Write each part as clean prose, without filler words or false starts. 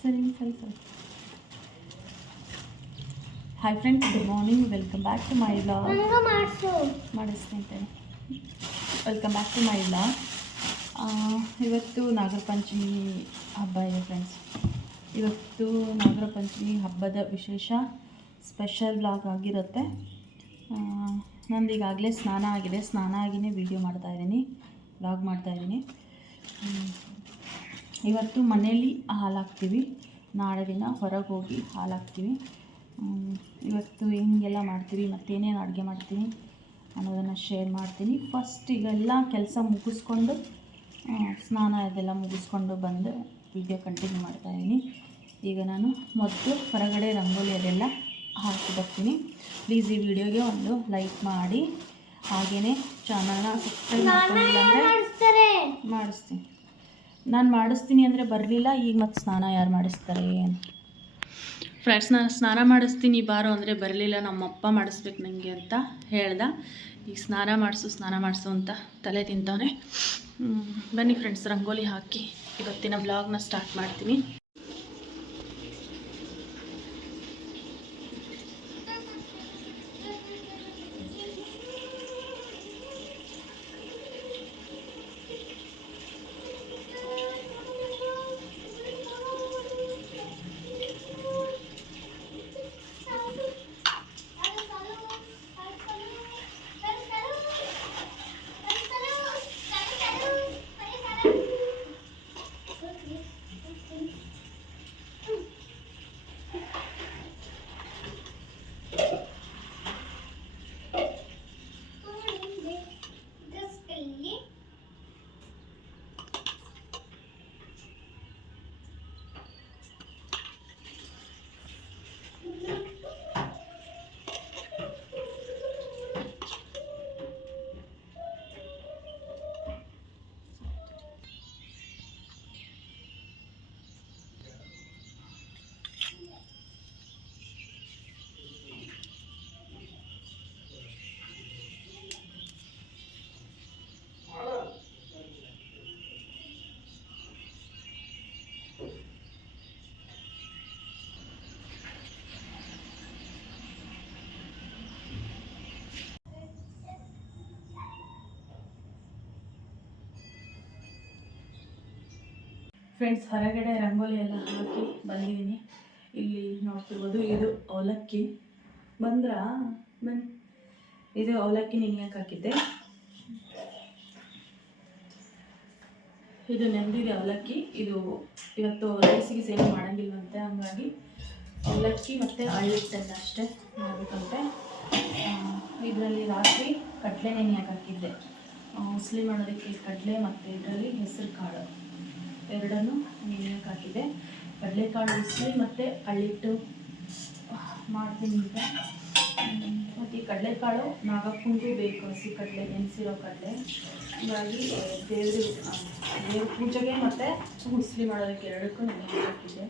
ಸರಿ. Hi friends, good morning. Welcome back to my vlog. ಮಾಡಿಸ್ತೀನಿ. Welcome back to my vlog. ಇವತ್ತು ನಾಗರ ಪಂಚಮಿ ಹಬ್ಬ ಇದೆ ಫ್ರೆಂಡ್ಸ್. ಇವತ್ತು ನಾಗರ ಪಂಚಮಿ ಹಬ್ಬದ ವಿಶೇಷ ಸ್ಪೆಷಲ್ ವ್ಲಾಗ್ ಆಗಿರುತ್ತೆ. ನಂದು ಈಗಾಗಲೇ ಸ್ನಾನ ಆಗಿದೆ. ಸ್ನಾನ ಆಗಿನೇ ವೀಡಿಯೋ ಮಾಡ್ತಾಯಿದ್ದೀನಿ, ವ್ಲಾಗ್ ಮಾಡ್ತಾಯಿದ್ದೀನಿ. ಇವತ್ತು ಮನೇಲಿ ಹಾಲು ಹಾಕ್ತೀವಿ, ನಾಳೆ ದಿನ ಹೊರಗೆ ಹೋಗಿ ಹಾಲು ಹಾಕ್ತೀವಿ. ಇವತ್ತು ಹಿಂಗೆಲ್ಲ ಮಾಡ್ತೀವಿ, ಮತ್ತೇನೇನು ಅಡುಗೆ ಮಾಡ್ತೀನಿ ಅನ್ನೋದನ್ನು ಶೇರ್ ಮಾಡ್ತೀನಿ. ಫಸ್ಟ್ ಈಗೆಲ್ಲ ಕೆಲಸ ಮುಗಿಸ್ಕೊಂಡು ಸ್ನಾನ ಇದೆಲ್ಲ ಮುಗಿಸ್ಕೊಂಡು ಬಂದು ವೀಡಿಯೋ ಕಂಟಿನ್ಯೂ ಮಾಡ್ತಾಯಿದ್ದೀನಿ. ಈಗ ನಾನು ಮೊದಲು ಹೊರಗಡೆ ರಂಗೋಲಿ ಅದೆಲ್ಲ ಹಾಕಿ ಬರ್ತೀನಿ. ಪ್ಲೀಸ್ ಈ ವಿಡಿಯೋಗೆ ಒಂದು ಲೈಕ್ ಮಾಡಿ, ಹಾಗೆಯೇ ಚಾನಲ್ನ ಸಬ್ಸ್ಕ್ರೈಬ್ ಮಾಡ್ಕೊಂಡಿಲ್ಲ ಅಂದರೆ ಮಾಡಿಸ್ತೀನಿ. ನಾನು ಮಾಡಿಸ್ತೀನಿ ಅಂದರೆ ಬರಲಿಲ್ಲ. ಈಗ ಮತ್ತೆ ಸ್ನಾನ ಯಾರು ಮಾಡಿಸ್ತಾರೆ ಫ್ರೆಂಡ್ಸ್? ನಾನು ಸ್ನಾನ ಮಾಡಿಸ್ತೀನಿ ಬಾರೋ ಅಂದರೆ ಬರಲಿಲ್ಲ. ನಮ್ಮಪ್ಪ ಮಾಡಿಸ್ಬೇಕು ನನಗೆ ಅಂತ ಹೇಳ್ದೆ. ಈಗ ಸ್ನಾನ ಮಾಡಿಸು ಅಂತ ತಲೆ ತಿಂತಾನೆ. ಬನ್ನಿ ಫ್ರೆಂಡ್ಸ್, ರಂಗೋಲಿ ಹಾಕಿ ಇವತ್ತಿನ ವ್ಲಾಗ್ನ ಸ್ಟಾರ್ಟ್ ಮಾಡ್ತೀನಿ. ಫ್ರೆಂಡ್ಸ್, ಹೊರಗಡೆ ರಂಗೋಲಿ ಎಲ್ಲ ಹಾಕಿ ಬಂದಿದ್ದೀನಿ. ಇಲ್ಲಿ ನೋಡ್ತಿರ್ಬೋದು, ಇದು ಅವಲಕ್ಕಿ ಇದು ಅವಲಕ್ಕಿ ನೆನೆಯಕ್ಕೆ ಹಾಕಿದ್ದೆ. ಇದು ನೆಂದಿದೆ ಅವಲಕ್ಕಿ. ಇದು ಇವತ್ತು ರೈಸಿಗೆ ಸೇವೆ ಮಾಡೋಂಗಿಲ್ವಂತೆ, ಹಂಗಾಗಿ ಅವಲಕ್ಕಿ ಮತ್ತು ಅಳ್ಳಿಟ್ಟನ್ನು ಅಷ್ಟೇ ಮಾಡಬೇಕಂತೆ. ಇದರಲ್ಲಿ ರಾತ್ರಿ ಕಡಲೆ ನೆನೆಯಕ್ಕೆ ಹಾಕಿದ್ದೆ. ಉಸ್ಲಿ ಮಾಡೋದಕ್ಕೆ ಕಡಲೆ ಮತ್ತು ಇದರಲ್ಲಿ ಹೆಸರು ಕಾಳು ಎರಡನ್ನು ನೆನೆಯಕ್ಕೆ ಹಾಕಿದ್ದೆ. ಕಡಲೆಕಾಳು ಉಸ್ಲಿ ಮತ್ತು ಅಳ್ಳಿಟ್ಟು ಮಾಡ್ತೀನಿ ಈಗ. ಮತ್ತು ಈ ಕಡಲೆಕಾಳು ನಾಗಪ್ಪನಿಗೂ ಬೇಕು, ಹಸಿ ಕಡಲೆ, ನೆನೆಸಿರೋ ಕಡಲೆ. ಹೀಗಾಗಿ ದೇವ್ರ ಪೂಜೆಗೆ ಮತ್ತು ಉಸ್ಲಿ ಮಾಡೋದಕ್ಕೆ ಎರಡಕ್ಕೂ ನೆನೆಯಕ್ಕೆ ಹಾಕಿದ್ದೆ.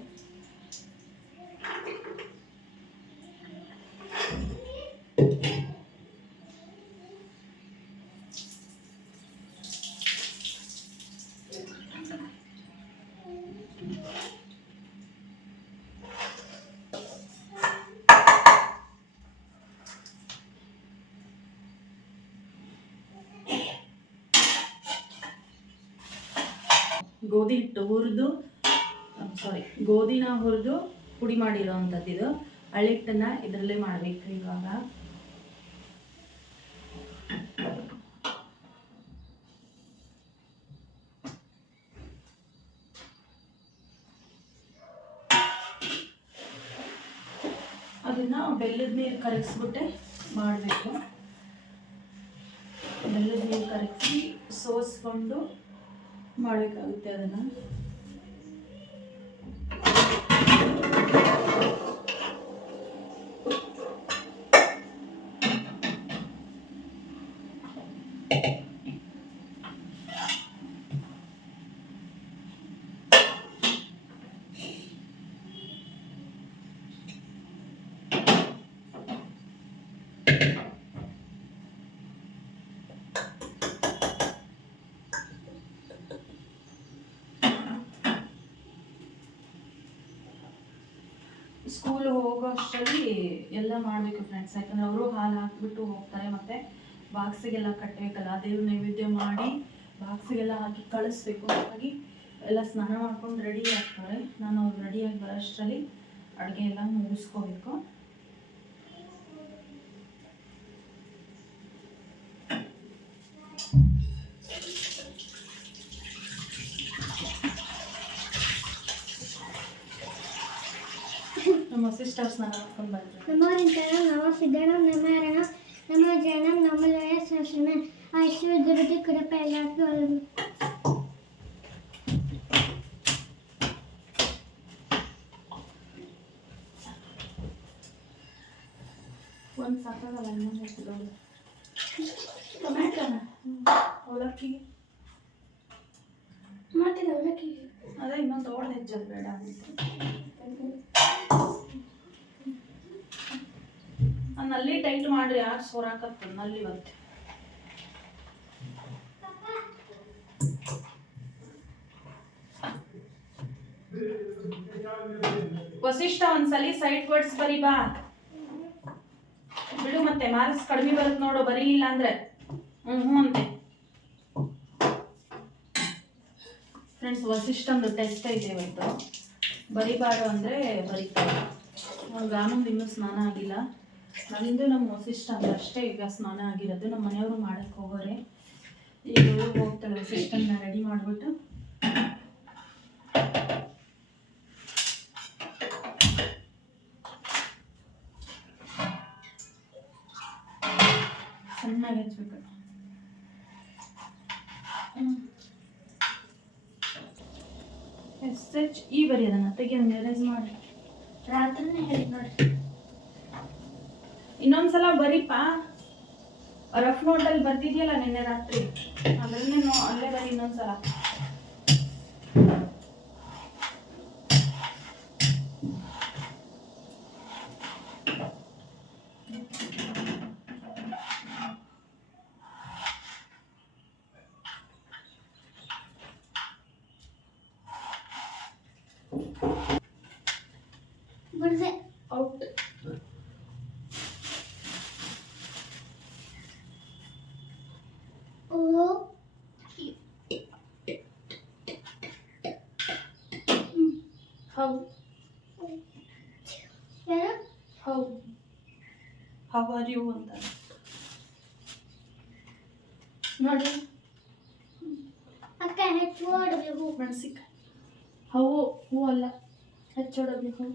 ಗೋಧಿನ ಹುರಿದು ಪುಡಿ ಮಾಡಿರೋ ಅಂಥದ್ದು ಇದು. ಅಳ್ಳಿಟ್ಟನ್ನು ಇದರಲ್ಲೇ ಮಾಡಬೇಕು ಇವಾಗ. ಅದನ್ನು ಬೆಲ್ಲದ ನೀರು ಕರಗಿಸ್ಬಿಟ್ಟೆ ಮಾಡಬೇಕು. ಬೆಲ್ಲದ ನೀರು ಕರಗಿಸಿ ಸೋಸ್ಕೊಂಡು ಮಾಡಬೇಕಾಗುತ್ತೆ ಅದನ್ನು. ಸ್ಕೂಲ್ ಹೋಗೋ ಅಷ್ಟರಲ್ಲಿ ಎಲ್ಲ ಮಾಡಬೇಕು ಫ್ರೆಂಡ್ಸ್. ಯಾಕಂದರೆ ಅವರು ಹಾಲು ಹಾಕಿಬಿಟ್ಟು ಹೋಗ್ತಾರೆ, ಮತ್ತು ಬಾಕ್ಸಿಗೆಲ್ಲ ಕಟ್ಟಬೇಕಲ್ಲ, ದೇವ್ರ ನೈವೇದ್ಯ ಮಾಡಿ ಬಾಕ್ಸಿಗೆಲ್ಲ ಹಾಕಿ ಕಳಿಸ್ಬೇಕು. ಹಾಗಾಗಿ ಎಲ್ಲ ಸ್ನಾನ ಮಾಡ್ಕೊಂಡು ರೆಡಿ ಆಗ್ತಾರೆ. ನಾನು ಅವ್ರು ರೆಡಿಯಾಗಿ ಬರೋಷ್ಟರಲ್ಲಿ ಅಡುಗೆ ಎಲ್ಲ ಮುಗಿಸ್ಕೋಬೇಕು. ನಮ್ಮ ಸಿಸ್ಟರ್ ಸ್ನಾನ ಮಾಡ್ಕೊಂಡು ಬಂದರು. ನಮೋ ಸಿದ್ಧಾಣ ನಮರಣ ನಮೋ ಜನ ನಮಲಯ ಸರಸ್ವನ ಐಶ್ವರ್ಯದ ಕೃಪೆ ಎಲ್ಲರಿಗೂ ಒಂದು ಸಾಕಾಗಲ್ಲ, ಇನ್ನೊಂದು ಹೆಚ್ಚಿರೋದು ಟೊಮ್ಯಾಟೋನ ಅವಲಕ್ಕಿ ಮಾಡ್ತೀನಿ. ಅವಲಕ್ಕಿ ಅದೇ ಇನ್ನೊಂದು ತೋಳು ಹೆಚ್ಚೋದು ಬೇಡ ಅಂತ ನಲ್ಲಿ ಟೈಟ್ ಮಾಡ್ರಿ. ಯಾರು ಸೋರಾಕತ್ತ ನಲ್ಲಿ ಬಂತೆ. ವಸಿಷ್ಠ ಒಂದ್ಸಲಿ ಸೈಟ್ ವರ್ಡ್ಸ್ ಬರಿ ಬಾ ಬಿಡು, ಮತ್ತೆ ಮಾರ್ಕ್ಸ್ ಕಡಿಮೆ ಬರುತ್ತೆ ನೋಡು ಬರೀಲಿಲ್ಲ ಅಂದ್ರೆ. ಹ್ಞೂ ಅಂತೆ ಫ್ರೆಂಡ್ಸ್. ವಸಿಷ್ಠಂದು ಟೆಸ್ಟ್ ಐತೆ ಇವತ್ತು, ಬರಿಬಾರ್ದು ಅಂದರೆ ಬರೀತಾರೆ. ಗಾನಂದು ಇನ್ನೂ ಸ್ನಾನ ಆಗಿಲ್ಲ. ನಂದು ನಮ್ಮ ವಸಿಷ್ಠ ಅಂದ್ರೆ ಅಷ್ಟೇ ಈಗ ಸ್ನಾನ ಆಗಿರೋದು. ನಮ್ಮ ಮನೆಯವರು ಮಾಡಕ್ಕೆ ಹೋಗೋರೆ. ಈಗ ಹೋಗ್ತಾಳೆ. ವಸಿಷ್ಠನ ರೆಡಿ ಮಾಡಿಬಿಟ್ಟು ಚೆನ್ನಾಗಿ ಹಚ್ಬೇಕು. SHE ಬರೆಯೋದನ್ನ ತೆಗಿ, ಮ್ಯಾರೇಜ್ ಮಾಡಿ. ರಾತ್ರಿನೇ ಹೇಳಿ ನೋಡಿ. ಇನ್ನೊಂದ್ಸಲ ಬರೀಪ. ರಫ್ ನೋಟಲ್ಲಿ ಬರ್ತಿದ್ಯಲ್ಲ ನಿನ್ನೆ ರಾತ್ರಿ, ಅದನ್ನೇ ಅಲ್ಲೇ ಬರೀ ಇನ್ನೊಂದ್ಸಲ. ಬಿಡ್ದೆ ಔಟ್. ಹೌ ಆರ್ ಯು ಅಂತ ನೋಡಿ. ಅಕ್ಕ HOW ಮೆಣಸಿಕಾಯಿ. ಹೌ ಹೂ ಅಲ್ಲ, HOW. How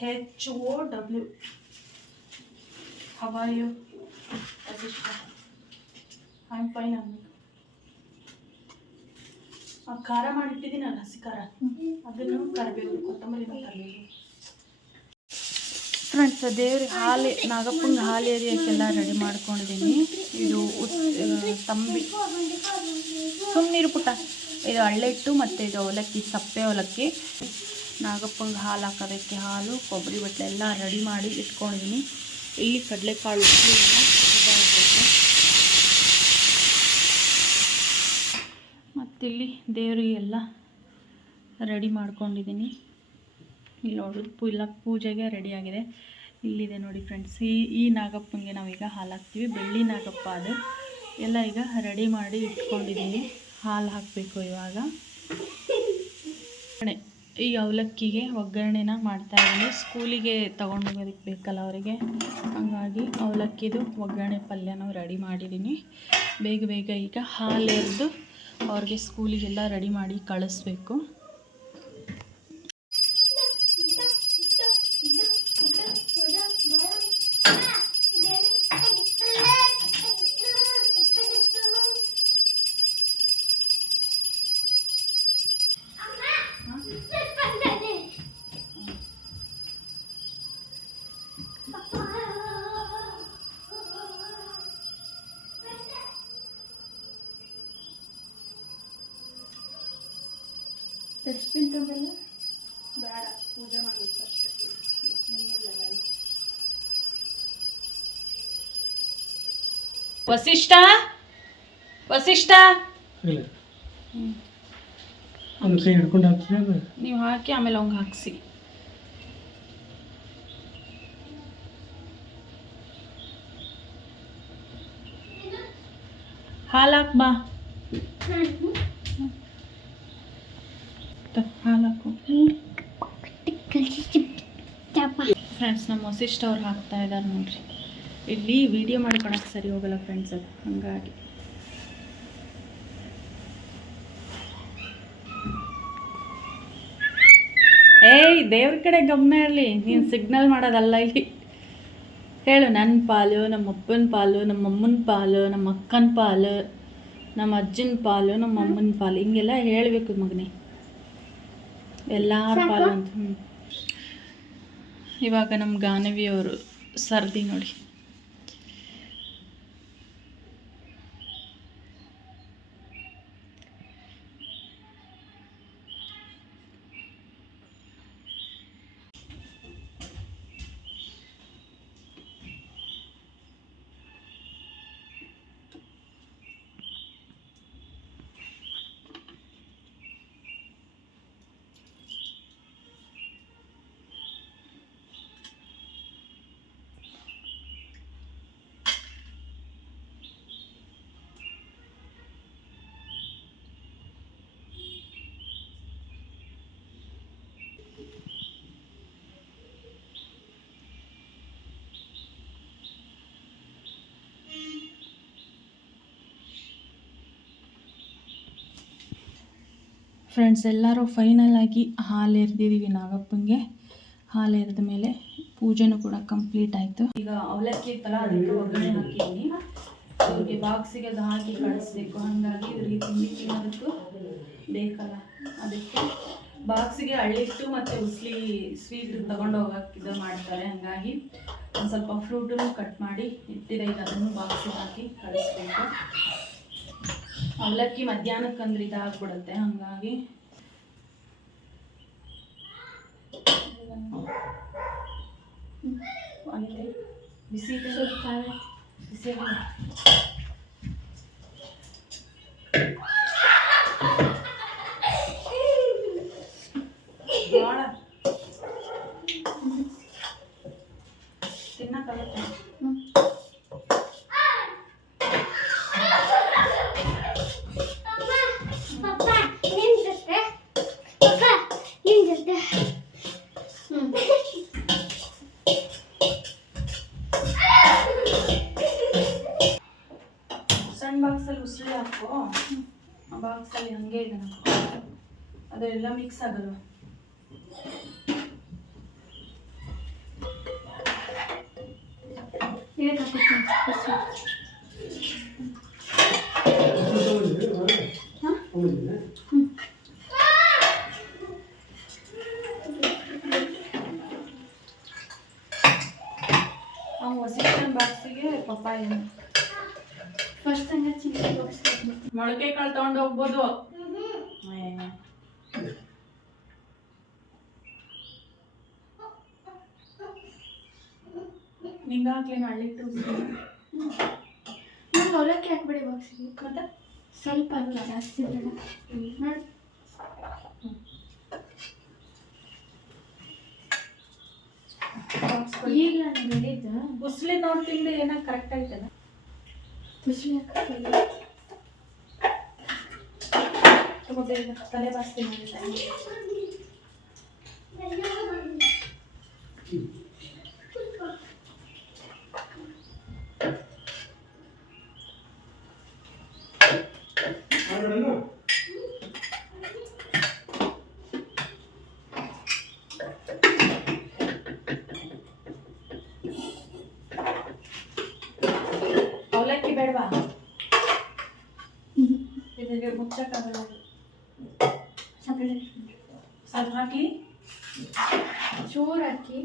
HOW. How are you? I am fine ಅನ್ಬೇಕು. ಆ ಖಾರ ಮಾಡಿಟ್ಟಿದ್ದೀನಲ್ಲ, ಹಸಿ ಖಾರ, ಅದನ್ನು ಕರಿಬೇವು ಕೊತ್ತಂಬರಿ ಕರಿಬೇವು. ಫ್ರೆಂಡ್ಸ್, ದೇವ್ರಿಗೆ ಹಾಲು, ನಾಗಪ್ಪಂಗೆ ಹಾಲು ಏರಿಯೋಕ್ಕೆಲ್ಲ ರೆಡಿ ಮಾಡ್ಕೊಂಡಿದ್ದೀನಿ. ಇದು ತಂಬಿ ಸುಮ್ಮನಿರು ಪುಟ್ಟ. ಇದು ಹಳ್ಳೆಟ್ಟು ಮತ್ತು ಇದು ಅವಲಕ್ಕಿ, ಸಪ್ಪೆ ಅವಲಕ್ಕಿ. ನಾಗಪ್ಪಂಗೆ ಹಾಲು ಹಾಕೋದಕ್ಕೆ ಹಾಲು, ಕೊಬ್ಬರಿ ಬಟ್ಟೆ ಎಲ್ಲ ರೆಡಿ ಮಾಡಿ ಇಟ್ಕೊಂಡಿದ್ದೀನಿ. ಇಲ್ಲಿ ಕಡಲೆಕಾಳು ಇದಾಗಬೇಕು. ಮತ್ತಿಲ್ಲಿ ದೇವರಿಗೆ ಎಲ್ಲ ರೆಡಿ ಮಾಡ್ಕೊಂಡಿದ್ದೀನಿ. ಇಲ್ಲಿ ನೋಡೋದು ಇಲ್ಲ, ಪೂಜೆಗೆ ರೆಡಿಯಾಗಿದೆ. ಇಲ್ಲಿದೆ ನೋಡಿ ಫ್ರೆಂಡ್ಸ್. ಈ ನಾಗಪ್ಪನಿಗೆ ನಾವೀಗ ಹಾಲು ಹಾಕ್ತೀವಿ. ಬೆಳ್ಳಿ ನಾಗಪ್ಪ ಅದು. ಎಲ್ಲ ಈಗ ರೆಡಿ ಮಾಡಿ ಇಟ್ಕೊಂಡಿದ್ದೀನಿ. ಹಾಲು ಹಾಕಬೇಕು ಇವಾಗ. ಈ ಅವಲಕ್ಕಿಗೆ ಒಗ್ಗರಣೆನ ಮಾಡ್ತಾಯಿದ್ದೀನಿ. ಸ್ಕೂಲಿಗೆ ತೊಗೊಂಡು ಹೋಗೋದಕ್ಕೆ ಬೇಕಲ್ಲ ಅವರಿಗೆ, ಹಾಗಾಗಿ ಅವಲಕ್ಕಿದು ಒಗ್ಗರಣೆ ಪಲ್ಯನೂ ರೆಡಿ ಮಾಡಿದ್ದೀನಿ. ಬೇಗ ಬೇಗ ಈಗ ಹಾಲು ಎರೆದು ಅವ್ರಿಗೆ ಸ್ಕೂಲಿಗೆಲ್ಲ ರೆಡಿ ಮಾಡಿ ಕಳಿಸ್ಬೇಕು. ಡಸ್ಟ್ಬಿನ್ ತಂದಲ್ಲ, ಬೇಡ, ಪೂಜೆ ಮಾಡಬೇಕು ಅಷ್ಟೇ. ವಸಿಷ್ಠ, ವಸಿಷ್ಠ ಒಂದು ಕೈ ಹಿಡ್ಕೊಂಡು ಹಾಕ್ತೀವಿ. ನೀವು ಹಾಕಿ ಆಮೇಲೆ ಅವಂಗೆ ಹಾಕ್ಸಿ. ಹಾಲು ಹಾಕ್ ಬಾ, ಹಾಲು ಹಾಕು. ಫ್ರೆಂಡ್ಸ್, ನಮ್ಮ ವಸಿಷ್ಠ ಅವ್ರು ಹಾಕ್ತಾ ಇದ್ದಾರೆ ನೋಡ್ರಿ. ಇಲ್ಲಿ ವಿಡಿಯೋ ಮಾಡ್ಕೊಳಕ್ಕೆ ಸರಿ ಹೋಗಲ್ಲ ಫ್ರೆಂಡ್ಸ್, ಅದು ಹಾಗಾಗಿ. ಏಯ್, ದೇವ್ರ ಕಡೆ ಗಮನ ಇರಲಿ, ನೀನು ಸಿಗ್ನಲ್ ಮಾಡೋದಲ್ಲ ಇಲ್ಲಿ. ಹೇಳು, ನನ್ನ ಪಾಲು, ನಮ್ಮ ಅಪ್ಪನ ಪಾಲು, ನಮ್ಮ ಅಮ್ಮನ ಪಾಲು, ನಮ್ಮ ಅಕ್ಕನ ಪಾಲು, ನಮ್ಮ ಅಜ್ಜನ ಪಾಲು, ನಮ್ಮ ಅಮ್ಮನ ಪಾಲು, ಹಿಂಗೆಲ್ಲ ಹೇಳಬೇಕು ಮಗನೇ, ಎಲ್ಲಾರ ಪಾಲು ಅಂತ. ಇವಾಗ ನಮ್ಮ ಗಾನವಿಯವರು ಸರ್ದಿ ನೋಡಿ. ಫ್ರೆಂಡ್ಸ್, ಎಲ್ಲರೂ ಫೈನಲ್ ಆಗಿ ಹಾಲು ಎರೆದಿದ್ದೀವಿ ನಾಗಪ್ಪನಿಗೆ. ಹಾಲು ಎರೆದ ಮೇಲೆ ಪೂಜೆನೂ ಕೂಡ ಕಂಪ್ಲೀಟ್ ಆಯಿತು. ಈಗ ಅವಲಕ್ಕಿ ಇತ್ತಲ್ಲ, ಅದಕ್ಕೆ ಒಗ್ಗರಣೆ ಹಾಕಿದ್ದೀನಿ. ಅವ್ರಿಗೆ ಬಾಕ್ಸಿಗೆ ಅದು ಹಾಕಿ ಕಳಿಸ್ಬೇಕು, ಹಾಗಾಗಿ ಇದ್ರಿಗೆ ತಿಂಡಿ ತಿನ್ನೋದಕ್ಕೂ ಬೇಕಲ್ಲ, ಅದಕ್ಕೆ ಬಾಕ್ಸಿಗೆ ಹಳ್ಳಿಟ್ಟು ಮತ್ತು ಉಸ್ಲಿ ಸ್ವೀಟ್ ತೊಗೊಂಡು ಹೋಗೋಕ್ಕೆ ಇದು ಮಾಡ್ತಾರೆ. ಹಾಗಾಗಿ ಒಂದು ಸ್ವಲ್ಪ ಫ್ರೂಟನ್ನು ಕಟ್ ಮಾಡಿ ಇಟ್ಟಿದೆ, ಈಗ ಅದನ್ನು ಬಾಕ್ಸಿಗೆ ಹಾಕಿ ಕಳಿಸ್ಬೇಕು. ಅವಲಕ್ಕಿ ಮಧ್ಯಾಹ್ನಕ್ಕಂದ್ರೆ ಇದಾಗ್ಬಿಡುತ್ತೆ, ಹಾಗಾಗಿ ಬಿಸಿ ಬಿಸಿ ತಿನ್ನಕ್ಕಾಗತ್ತೆ. ಸಣ್ಣ ಬಾಕ್ಸಲ್ಲಿ ಉಸಿಳಿ ಹಾಕೋ, ಆ ಬಾಕ್ಸಲ್ಲಿ ಹಂಗೆ ಇದೆ, ಅದೆಲ್ಲ ಮಿಕ್ಸ್ ಆಗಲ್ವ. ವಸಿಷ್ಠನ ಬಾಕ್ಸಿಗೆ ಪಪ್ಪಾಯ ಫಸ್ಟ್ ಮೊಳಕೆ ಕಾಳು ತಗೊಂಡು ಹೋಗ್ಬೋದು. ನಿಂಗೆ ಹಾಕ್ಲೇನು ಹಳ್ಳಿಟ್ಟು ಅವಲಕ್ಕಿ ಹಾಕ್ಬಿಡಿ ಬಾಕ್ಸಿಗೆ, ಮತ್ತೆ ಸ್ವಲ್ಪ ಅಲ್ಲ, ಜಾಸ್ತಿ ಬೇಡ. ಈಗ ನಾನು ಬೆಳೀತ ಬುಸ್ಲಿ ನೋಡ್ತಿಂದೆ ಏನಾಗ ಕರೆಕ್ಟ್ ಆಯ್ತಲ್ಲ. ಬುಸ್ಲಿ ತಲೆ ಬಾಸ್ತಿ ಅವಲಕ್ಕಿ ಬೇಡವಾ? ಇದಕ್ಕೆ ಮುಚ್ಚಕ್ಕಾಗಲ್ಲ. ಸ್ವಲ್ಪ ಹಾಕಿ, ಚೂರು ಹಾಕಿ.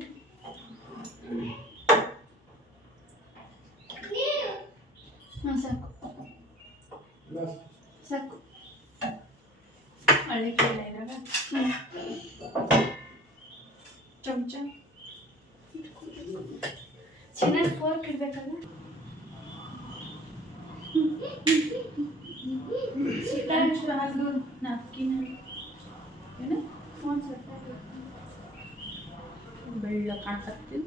ಹಾಂ, ಸಾಕು ಸಾಕು. ಅವಲಕ್ಕಿ ಎಲ್ಲ ಇದ್ರಾಗ ಚಮಚ ಚೆನ್ನಾಗಿ ಫೋರ್ಕ್ ಇಡ್ಬೇಕಲ್ಲ. ನಾಪ್ಕಿನ್ ಏನು ಫೋನ್ ಸ್ವಲ್ಪ ಬೆಳ್ಳ ಕಾಣ್ತಕ್ತೀವಿ.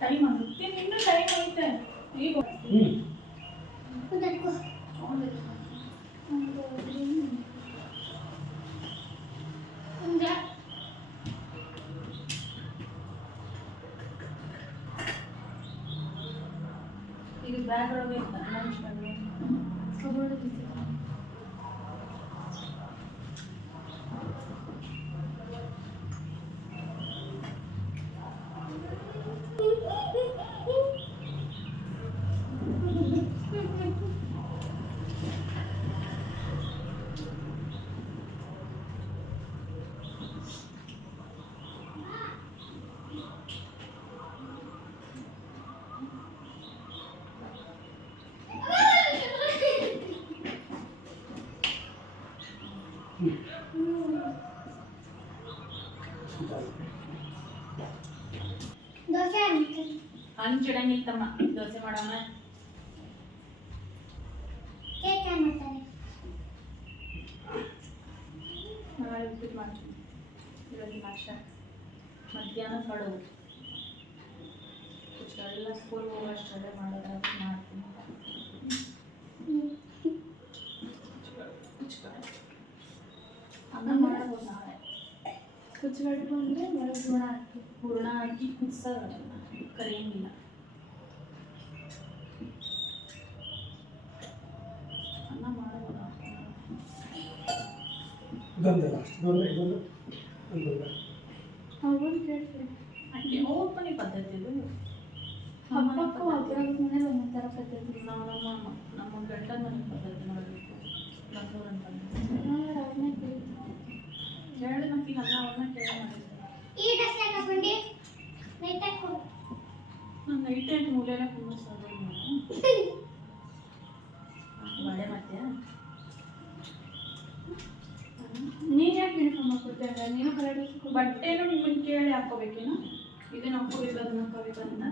ಟೈಮ್ ಆಗುತ್ತೆ. ಇದು ಬ್ಯಾಗ್ ಒಳಗೆ ಲಂಚ್ ಬ್ಯಾಗ್ ದೋಸೆ ಹಂಚಿಡಂಗಿತ್ತಮ್ಮ ದೋಸೆ ಮಾಡೋಣ. ಕೇಕ್ ಮಾಡ್ತಾರೆ. ನಾಳೆ ಉಪ್ಪಿಟ್ಟು ಮಾಡ್ತೀನಿ. ಬೆಳಗ್ಗೆ ನಾಷ್ಟ, ಮಧ್ಯಾಹ್ನ ಕಡುಬು. ಇಷ್ಟೆಲ್ಲ ಸ್ಕೂಲ್ ಹೋಗೋಷ್ಟರಲ್ಲೇ ಮಾಡೋದಾದ್ರೆ ಮಾಡ್ತೀನಿ. ಅನ್ನ ಮಾಡ್ಬೋದು ನಾಳೆ. ಕುಚ್ಚಿಗಡ್ಡು ಅಂದರೆ ಒಳಗೆ ಹೂರಣ ಹಾಕಿ ಹೂರಣ ಹಾಕಿ ಕುದಿಸೋದು, ಕರಿಯಂಗಿಲ್ಲ. ಅನ್ನ ಮಾಡ್ಬೋದು. ಅವ್ರು ಕೇಳ್ತೀವಿ ಅಡುಗೆ ಅವ್ರ ಮನೆ ಪದ್ಧತಿ ಇದು. ಹಬ್ಬಕ್ಕೂ ಒಬ್ಬರ ಮನೇಲಿ ಒಂದೊಂದು ಥರ ಪದ್ಧತಿ. ನಾವು ನಮ್ಮ ಗಂಡನ ಮನೆ ಪದ್ಧತಿ ಮಾಡಬೇಕು. ಗಂಡೂರನ್ನ ಅವ್ರನ್ನೇ ಕೇಳಿ ಹೇಳಿ ಮತ್ತೆ ಈಗ ಅವ್ರನ್ನ ಕೇಳಿ ಮಾಡಿದ್ದೆ. ಈ ಡ್ರೆಸ್ ಹಾಕೊಂಡಿ ನೈಟಾಗಿ ಕೊಡು. ನಾನು ನೈಟ್ ಆಯ್ತು ಮೂಲೆಲ್ಲ ಕುಂದಿಸೋದು ಬಳೆ ಮತ್ತೆ ನೀನು ಯಾಕೆ ಯೂನಿಫಾರ್ಮ್ ಹಾಕೊಡ್ತೇವೆ? ನೀನು ಕಲರ್ ಡ್ರೆಸ್ ಬಟ್ಟೆನೂ ನಿಮ್ಮನ್ನು ಕೇಳಿ ಹಾಕೋಬೇಕೇನು? ಇದನ್ನ ಹಾಕೋಬೇಕು ಅದನ್ನ ಹಾಕೋಬೇಕು ಅಂತ